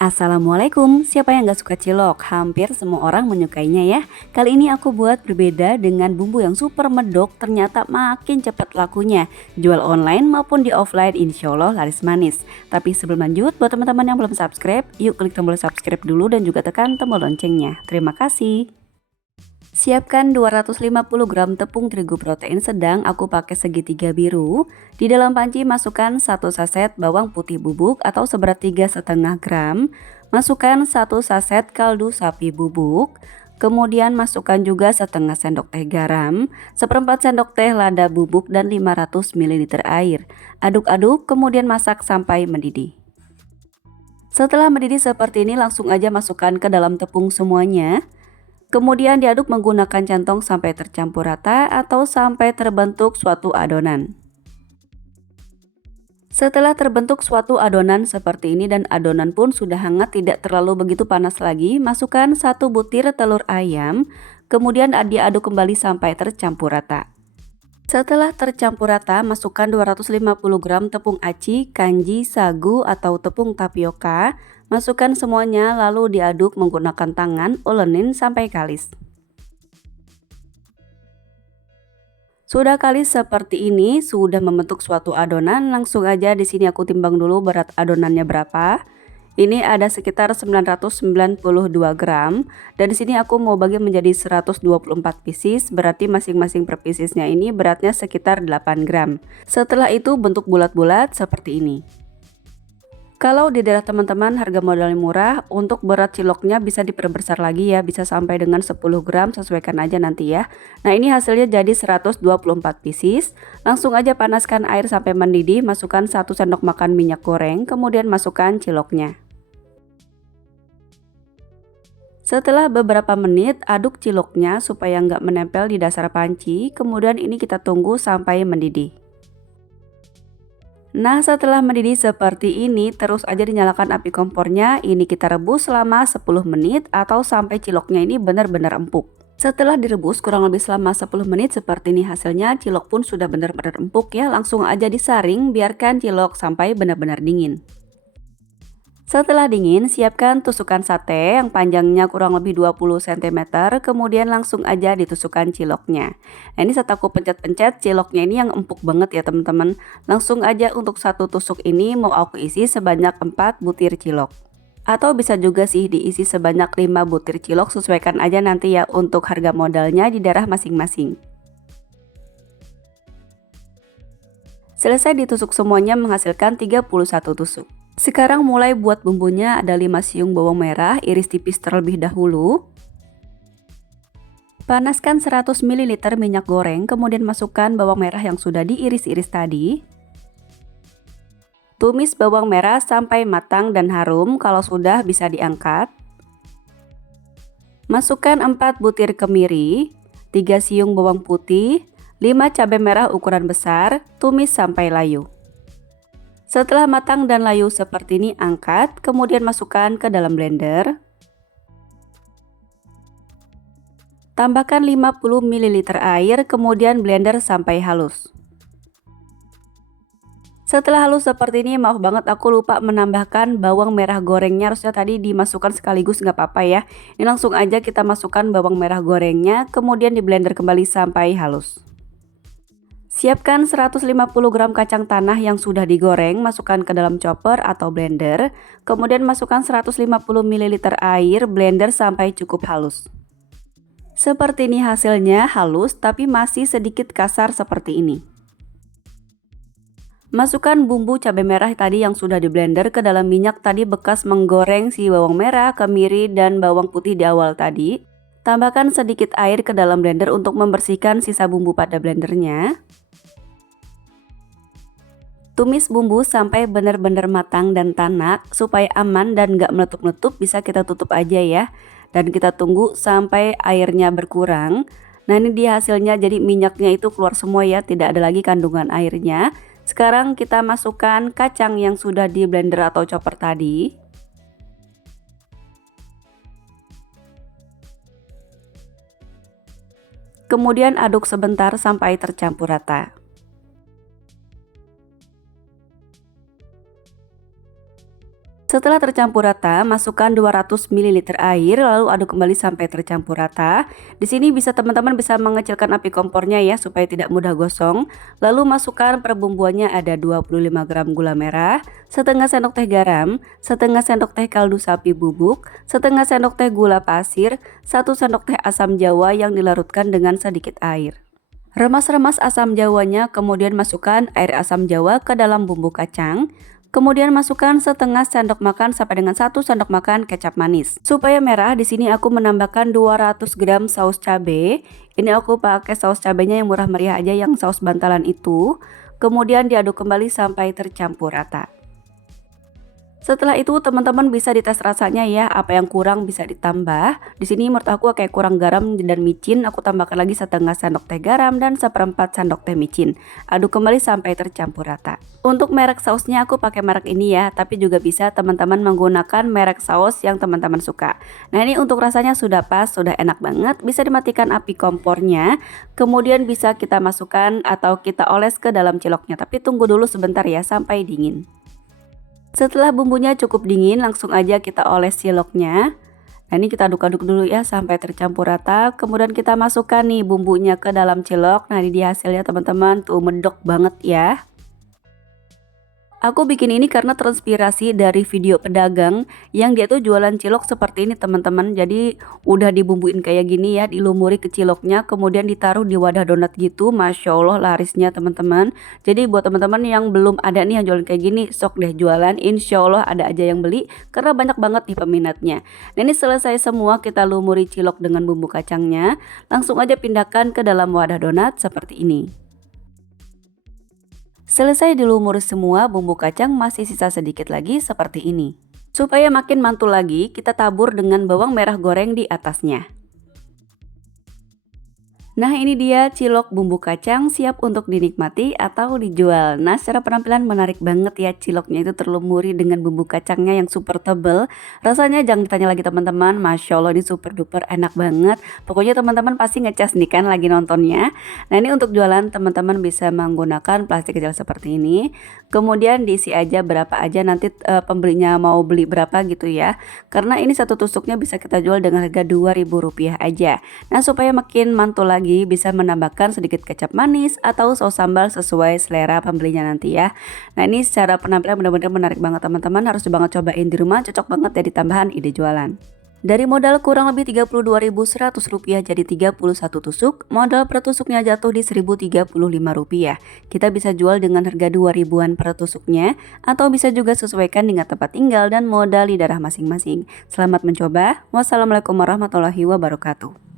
Assalamualaikum, siapa yang gak suka cilok? Hampir semua orang menyukainya ya. Kali ini aku buat berbeda dengan bumbu yang super medok, ternyata makin cepat lakunya. Jual online maupun di offline insya Allah laris manis. Tapi sebelum lanjut, buat teman-teman yang belum subscribe, yuk klik tombol subscribe dulu dan juga tekan tombol loncengnya. Terima kasih. Siapkan 250 gram tepung terigu protein sedang, aku pakai segitiga biru. Di dalam panci masukkan 1 saset bawang putih bubuk atau seberat 3,5 gram. Masukkan 1 saset kaldu sapi bubuk. Kemudian masukkan juga setengah sendok teh garam, seperempat sendok teh lada bubuk dan 500 ml air. Aduk-aduk kemudian masak sampai mendidih. Setelah mendidih seperti ini langsung aja masukkan ke dalam tepung semuanya. Kemudian diaduk menggunakan centong sampai tercampur rata atau sampai terbentuk suatu adonan. Setelah terbentuk suatu adonan seperti ini dan adonan pun sudah hangat, tidak terlalu begitu panas lagi, masukkan 1 butir telur ayam, kemudian diaduk kembali sampai tercampur rata. Setelah tercampur rata, masukkan 250 gram tepung aci, kanji, sagu atau tepung tapioka. Masukkan semuanya lalu diaduk menggunakan tangan, ulenin sampai kalis. Sudah kalis seperti ini, sudah membentuk suatu adonan, langsung aja di sini aku timbang dulu berat adonannya berapa. Ini ada sekitar 992 gram dan di sini aku mau bagi menjadi 124 pieces, berarti masing-masing per piecesnya ini beratnya sekitar 8 gram. Setelah itu bentuk bulat-bulat seperti ini. Kalau di daerah teman-teman harga modalnya murah, untuk berat ciloknya bisa diperbesar lagi ya, bisa sampai dengan 10 gram, sesuaikan aja nanti ya. Nah ini hasilnya jadi 124 pieces. Langsung aja panaskan air sampai mendidih, masukkan 1 sendok makan minyak goreng, kemudian masukkan ciloknya. Setelah beberapa menit, aduk ciloknya supaya nggak menempel di dasar panci, kemudian ini kita tunggu sampai mendidih. Nah setelah mendidih seperti ini, terus aja dinyalakan api kompornya. Ini kita rebus selama 10 menit atau sampai ciloknya ini benar-benar empuk. Setelah direbus kurang lebih selama 10 menit seperti ini hasilnya, cilok pun sudah benar-benar empuk ya. Langsung aja disaring, biarkan cilok sampai benar-benar dingin. Setelah dingin, siapkan tusukan sate yang panjangnya kurang lebih 20 cm, kemudian langsung aja ditusukkan ciloknya. Nah ini saat aku pencet-pencet, ciloknya ini yang empuk banget ya teman-teman. Langsung aja untuk satu tusuk ini mau aku isi sebanyak 4 butir cilok. Atau bisa juga sih diisi sebanyak 5 butir cilok, sesuaikan aja nanti ya untuk harga modalnya di daerah masing-masing. Selesai ditusuk semuanya menghasilkan 31 tusuk. Sekarang mulai buat bumbunya, ada 5 siung bawang merah, iris tipis terlebih dahulu. Panaskan 100 ml minyak goreng, kemudian masukkan bawang merah yang sudah diiris-iris tadi. Tumis bawang merah sampai matang dan harum, kalau sudah bisa diangkat. Masukkan 4 butir kemiri, 3 siung bawang putih, 5 cabai merah ukuran besar, tumis sampai layu. Setelah matang dan layu seperti ini angkat, kemudian masukkan ke dalam blender. Tambahkan 50 ml air, kemudian blender sampai halus. Setelah halus seperti ini, maaf banget aku lupa menambahkan bawang merah gorengnya, harusnya tadi dimasukkan sekaligus nggak apa-apa ya. Ini langsung aja kita masukkan bawang merah gorengnya, kemudian di blender kembali sampai halus. Siapkan 150 gram kacang tanah yang sudah digoreng, masukkan ke dalam chopper atau blender. Kemudian masukkan 150 ml air, blender sampai cukup halus. Seperti ini hasilnya, halus tapi masih sedikit kasar seperti ini. Masukkan bumbu cabai merah tadi yang sudah di blender ke dalam minyak tadi bekas menggoreng si bawang merah, kemiri, dan bawang putih di awal tadi. Tambahkan sedikit air ke dalam blender untuk membersihkan sisa bumbu pada blendernya. Tumis bumbu sampai benar-benar matang dan tanak supaya aman dan gak meletup-meletup, bisa kita tutup aja ya. Dan kita tunggu sampai airnya berkurang. Nah ini dia hasilnya, jadi minyaknya itu keluar semua ya, tidak ada lagi kandungan airnya. Sekarang kita masukkan kacang yang sudah di blender atau chopper tadi. Kemudian aduk sebentar sampai tercampur rata. Setelah tercampur rata, masukkan 200 ml air lalu aduk kembali sampai tercampur rata. Di sini teman-teman bisa mengecilkan api kompornya ya supaya tidak mudah gosong. Lalu masukkan perbumbuannya ada 25 gram gula merah, setengah sendok teh garam, setengah sendok teh kaldu sapi bubuk, setengah sendok teh gula pasir, 1 sendok teh asam jawa yang dilarutkan dengan sedikit air. Remas-remas asam jawanya, kemudian masukkan air asam jawa ke dalam bumbu kacang. Kemudian masukkan setengah sendok makan sampai dengan 1 sendok makan kecap manis. Supaya merah, di sini aku menambahkan 200 gram saus cabai. Ini aku pakai saus cabainya yang murah meriah aja, yang saus bantalan itu. Kemudian diaduk kembali sampai tercampur rata. Setelah itu teman-teman bisa dites rasanya ya, apa yang kurang bisa ditambah. Di sini menurut aku kayak kurang garam dan micin, aku tambahkan lagi setengah sendok teh garam dan 1/4 sendok teh micin. Aduk kembali sampai tercampur rata. Untuk merek sausnya aku pakai merek ini ya, tapi juga bisa teman-teman menggunakan merek saus yang teman-teman suka. Nah ini untuk rasanya sudah pas, sudah enak banget, bisa dimatikan api kompornya. Kemudian bisa kita masukkan atau kita oles ke dalam ciloknya, tapi tunggu dulu sebentar ya sampai dingin. Setelah bumbunya cukup dingin, langsung aja kita oles ciloknya. Nah ini kita aduk-aduk dulu ya sampai tercampur rata. Kemudian kita masukkan nih bumbunya ke dalam cilok. Nah ini dia hasilnya teman-teman, tuh medok banget ya. Aku bikin ini karena terinspirasi dari video pedagang yang dia tuh jualan cilok seperti ini teman-teman. Jadi udah dibumbuin kayak gini ya, dilumuri ke ciloknya, kemudian ditaruh di wadah donat gitu. Masya Allah larisnya teman-teman. Jadi buat teman-teman yang belum ada nih yang jualan kayak gini, sok deh jualan. Insya Allah ada aja yang beli karena banyak banget nih peminatnya. Nah ini selesai semua, kita lumuri cilok dengan bumbu kacangnya. Langsung aja pindahkan ke dalam wadah donat seperti ini. Selesai dilumuri semua, bumbu kacang masih sisa sedikit lagi seperti ini. Supaya makin mantul lagi, kita tabur dengan bawang merah goreng di atasnya. Nah ini dia cilok bumbu kacang siap untuk dinikmati atau dijual. Nah secara penampilan menarik banget ya, ciloknya itu terlumuri dengan bumbu kacangnya yang super tebel. Rasanya jangan ditanya lagi teman-teman, Masya Allah ini super duper enak banget. Pokoknya teman-teman pasti ngecas nih kan lagi nontonnya. Nah ini untuk jualan teman-teman bisa menggunakan plastik kecil seperti ini. Kemudian diisi aja berapa aja, nanti pembelinya mau beli berapa gitu ya. Karena ini satu tusuknya bisa kita jual dengan harga Rp2.000 aja. Nah supaya makin mantul lagi, bisa menambahkan sedikit kecap manis atau saus sambal sesuai selera pembelinya nanti ya. Nah ini secara penampilan benar-benar menarik banget teman-teman, harus banget cobain di rumah, cocok banget jadi tambahan ide jualan. Dari modal kurang lebih Rp32.100 jadi 31 tusuk, modal per tusuknya jatuh di Rp1.035. Kita bisa jual dengan harga 2.000-an per tusuknya, atau bisa juga sesuaikan dengan tempat tinggal dan modal di daerah masing-masing. Selamat mencoba. Wassalamualaikum warahmatullahi wabarakatuh.